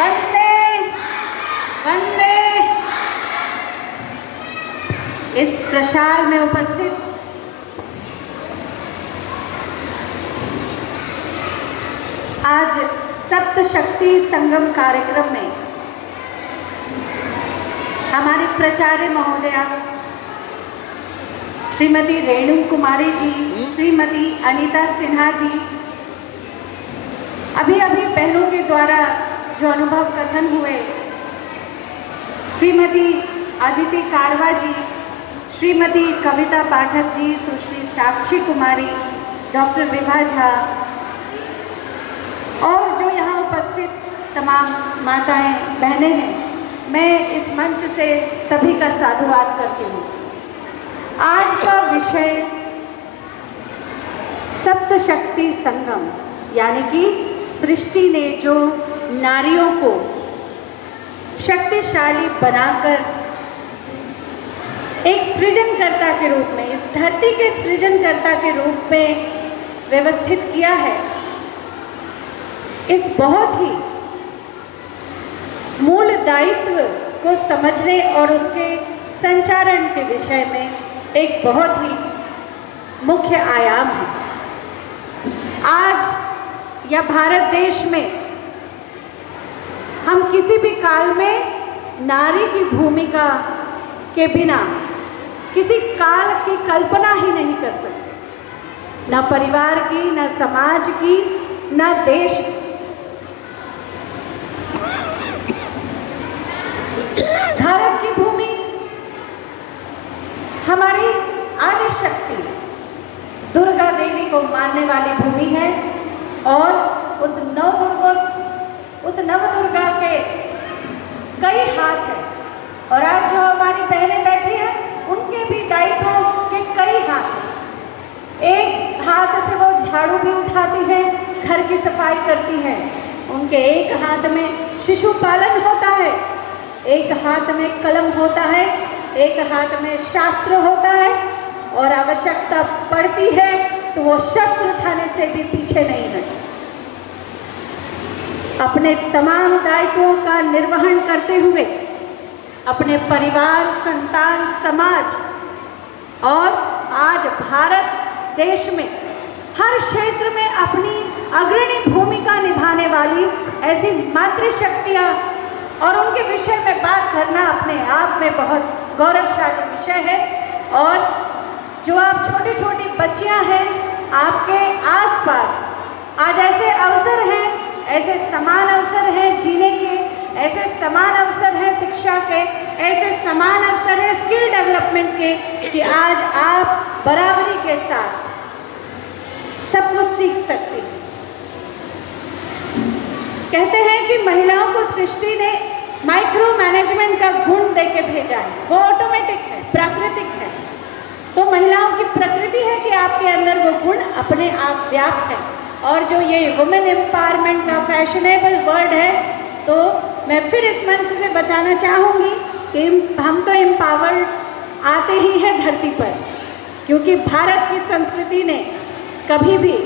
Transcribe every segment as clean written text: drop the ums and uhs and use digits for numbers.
वंदे वंदे। इस प्रशाल में उपस्थित आज सप्तशक्ति संगम कार्यक्रम में हमारी प्राचार्य महोदया श्रीमती रेणु कुमारी जी, श्रीमती अनीता सिन्हा जी, अभी अभी बहनों के द्वारा जो अनुभव कथन हुए, श्रीमती अदिति कारवा जी, श्रीमती कविता पाठक जी, सुश्री साक्षी कुमारी, डॉक्टर विभा झा और जो यहाँ उपस्थित तमाम माताएं बहनें हैं, मैं इस मंच से सभी का साधुवाद करती हूँ। आज का विषय सप्तशक्ति संगम, यानी कि सृष्टि ने जो नारियों को शक्तिशाली बनाकर एक सृजनकर्ता के रूप में, इस धरती के सृजनकर्ता के रूप में व्यवस्थित किया है, इस बहुत ही मूल दायित्व को समझने और उसके संचारण के विषय में एक बहुत ही मुख्य आयाम है। आज या भारत देश में हम किसी भी काल में नारी की भूमिका के बिना किसी काल की कल्पना ही नहीं कर सकते, न परिवार की, न समाज की, न देश की। भारत की भूमि हमारी आदि शक्ति दुर्गा देवी को मानने वाली भूमि है और उस नवदुर्गा के कई हाथ हैं और आज जो हमारी बहनें बैठी हैं उनके भी दायित्वों के कई हाथ हैं। एक हाथ से वो झाड़ू भी उठाती हैं, घर की सफाई करती हैं, उनके एक हाथ में शिशु पालन होता है, एक हाथ में कलम होता है, एक हाथ में शास्त्र होता है और आवश्यकता पड़ती है तो वो शस्त्र उठाने से भी पीछे नहीं हटती। अपने तमाम दायित्वों का निर्वहन करते हुए अपने परिवार, संतान, समाज और आज भारत देश में हर क्षेत्र में अपनी अग्रणी भूमिका निभाने वाली ऐसी मातृशक्तियाँ और उनके विषय में बात करना अपने आप में बहुत गौरवशाली विषय है। और जो आप छोटी छोटी बच्चियां हैं, आपके आसपास आज ऐसे अवसर हैं, ऐसे समान अवसर हैं जीने के, ऐसे समान अवसर हैं शिक्षा के, ऐसे समान अवसर हैं स्किल डेवलपमेंट के कि आज आप बराबरी के साथ सब कुछ सीख सकते हैं। कहते हैं कि महिलाओं को सृष्टि ने माइक्रो मैनेजमेंट का गुण देके भेजा है, वो ऑटोमेटिक है, प्राकृतिक है। तो महिलाओं की प्रकृति है कि आपके अंदर वो गुण अपने आप व्याप्त है। और जो ये वुमेन एम्पावरमेंट का फैशनेबल वर्ड है, तो मैं फिर इस मंच से बताना चाहूँगी कि हम तो एम्पावर्ड आते ही हैं धरती पर, क्योंकि भारत की संस्कृति ने कभी भी,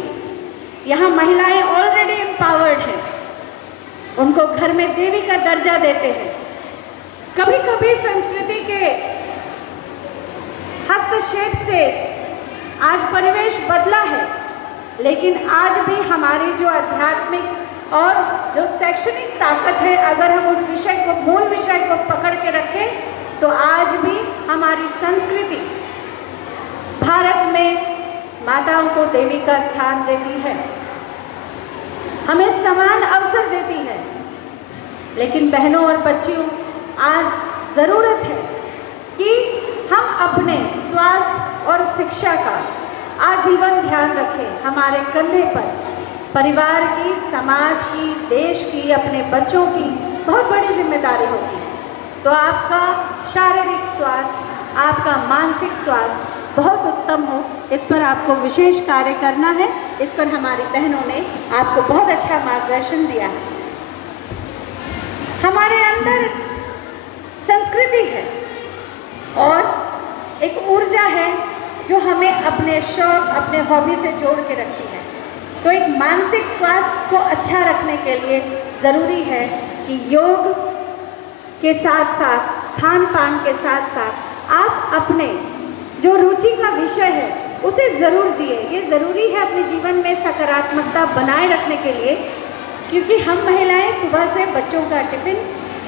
यहाँ महिलाएं ऑलरेडी एम्पावर्ड हैं, उनको घर में देवी का दर्जा देते हैं। कभी कभी संस्कृति के हस्तक्षेप से आज परिवेश बदला है, लेकिन आज भी हमारी जो आध्यात्मिक और जो शैक्षणिक ताकत है, अगर हम उस विषय को, मूल विषय को पकड़ के रखें तो आज भी हमारी संस्कृति भारत में माताओं को देवी का स्थान देती है, हमें समान अवसर देती है। लेकिन बहनों और बच्चियों, आज ज़रूरत है कि हम अपने स्वास्थ्य और शिक्षा का आजीवन ध्यान रखें। हमारे कंधे पर परिवार की, समाज की, देश की, अपने बच्चों की बहुत बड़ी जिम्मेदारी होती है। तो आपका शारीरिक स्वास्थ्य, आपका मानसिक स्वास्थ्य बहुत उत्तम हो, इस पर आपको विशेष कार्य करना है। इस पर हमारी बहनों ने आपको बहुत अच्छा मार्गदर्शन दिया है। हमारे अंदर संस्कृति है और एक ऊर्जा है जो हमें अपने शौक, अपने हॉबी से जोड़ के रखती है। तो एक मानसिक स्वास्थ्य को अच्छा रखने के लिए ज़रूरी है कि योग के साथ साथ, खान पान के साथ साथ आप अपने जो रुचि का विषय है उसे ज़रूर जिए। ये ज़रूरी है अपने जीवन में सकारात्मकता बनाए रखने के लिए, क्योंकि हम महिलाएं सुबह से बच्चों का टिफ़िन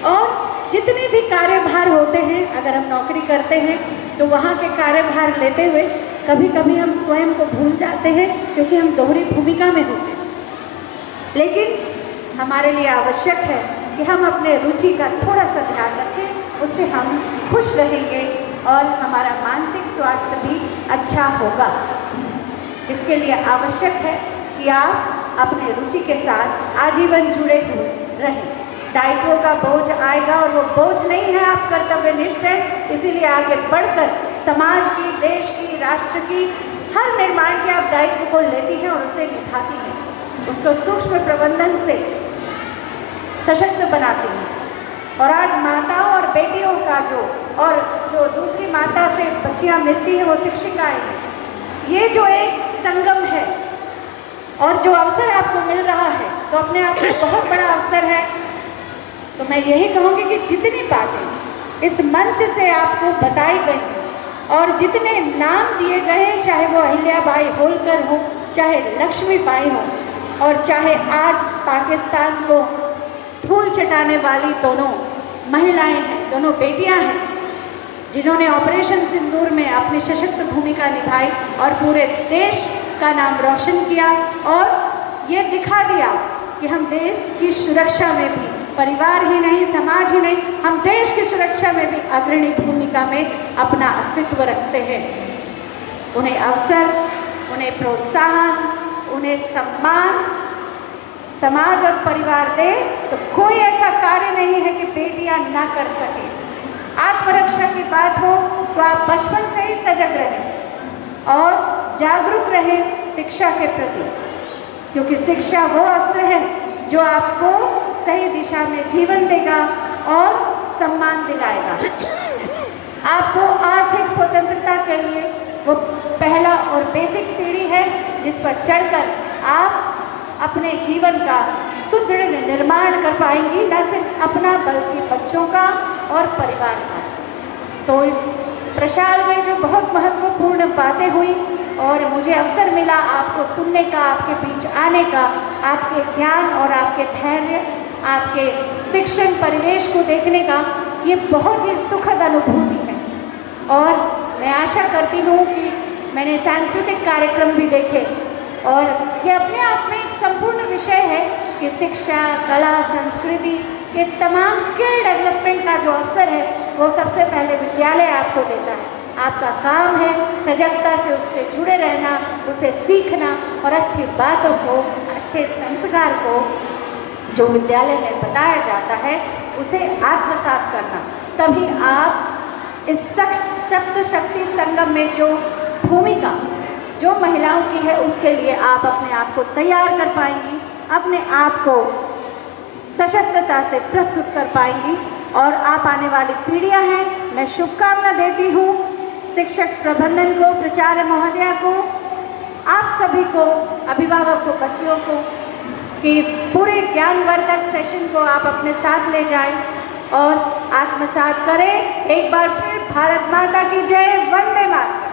और जितने भी कार्यभार होते हैं, अगर हम नौकरी करते हैं तो वहाँ के कार्यभार लेते हुए कभी कभी हम स्वयं को भूल जाते हैं, क्योंकि हम दोहरी भूमिका में होते हैं। लेकिन हमारे लिए आवश्यक है कि हम अपने रुचि का थोड़ा सा ध्यान रखें, उससे हम खुश रहेंगे और हमारा मानसिक स्वास्थ्य भी अच्छा होगा। इसके लिए आवश्यक है कि आप अपने रुचि के साथ आजीवन जुड़े हुए रहें। दायित्वों का बोझ आएगा और वो बोझ नहीं है, आप कर्तव्यनिष्ठ हैं, इसीलिए आगे बढ़कर समाज की, देश की, राष्ट्र की हर निर्माण के आप दायित्व को लेती हैं और उसे निभाती हैं, उसको सूक्ष्म प्रबंधन से सशक्त बनाती हैं। और आज माताओं और बेटियों का जो दूसरी माता से बच्चियां मिलती हैं वो शिक्षिकाएं हैं। ये जो एक संगम है और जो अवसर आपको मिल रहा है तो अपने आप में बहुत बड़ा अवसर है। तो मैं यही कहूँगी कि जितनी बातें इस मंच से आपको बताई गई हैं और जितने नाम दिए गए हैं, चाहे वो अहिल्याबाई होलकर हो, चाहे लक्ष्मीबाई हो, और चाहे आज पाकिस्तान को धूल चटाने वाली दोनों महिलाएं हैं, दोनों बेटियां हैं, जिन्होंने ऑपरेशन सिंदूर में अपनी सशक्त भूमिका निभाई और पूरे देश का नाम रोशन किया और ये दिखा दिया कि हम देश की सुरक्षा में भी, परिवार ही नहीं, समाज ही नहीं, हम देश की सुरक्षा में भी अग्रणी भूमिका में अपना अस्तित्व रखते हैं। उन्हें अवसर, उन्हें प्रोत्साहन, उन्हें सम्मान समाज और परिवार दे तो कोई ऐसा कार्य नहीं है कि बेटियां ना कर सके। आत्मरक्षा की बात हो तो आप बचपन से ही सजग रहें और जागरूक रहें शिक्षा के प्रति, क्योंकि शिक्षा वो अस्त्र है जो आपको सही दिशा में जीवन देगा और सम्मान दिलाएगा। आपको आर्थिक स्वतंत्रता के लिए वो पहला और बेसिक सीढ़ी है जिस पर चढ़कर आप अपने जीवन का सुदृढ़ निर्माण कर पाएंगी, न सिर्फ अपना बल्कि बच्चों का और परिवार का। तो इस प्रसार में जो बहुत महत्वपूर्ण बातें हुई और मुझे अवसर मिला आपको सुनने का, आपके बीच आने का, आपके ज्ञान और आपके धैर्य, आपके शिक्षण परिवेश को देखने का, ये बहुत ही सुखद अनुभूति है। और मैं आशा करती हूँ कि मैंने सांस्कृतिक कार्यक्रम भी देखे और ये अपने आप में एक संपूर्ण विषय है कि शिक्षा, कला, संस्कृति के तमाम स्किल डेवलपमेंट का जो अवसर है वो सबसे पहले विद्यालय आपको देता है। आपका काम है सजगता से उससे जुड़े रहना, उसे सीखना और अच्छी बातों को, अच्छे संस्कार को जो विद्यालय में बताया जाता है उसे आत्मसात करना। तभी आप इस सप्त शक्ति संगम में जो भूमिका जो महिलाओं की है उसके लिए आप अपने आप को तैयार कर पाएंगी, अपने आप को सशक्तता से प्रस्तुत कर पाएंगी। और आप आने वाली पीढ़ियां हैं, मैं शुभकामना देती हूँ शिक्षक प्रबंधन को, प्राचार्य महोदया को, आप सभी को, अभिभावक को, बच्चियों को, कि इस पूरे ज्ञानवर्धक सेशन को आप अपने साथ ले जाएं और आत्मसात करें। एक बार फिर भारत माता की जय, वंदे मातरम।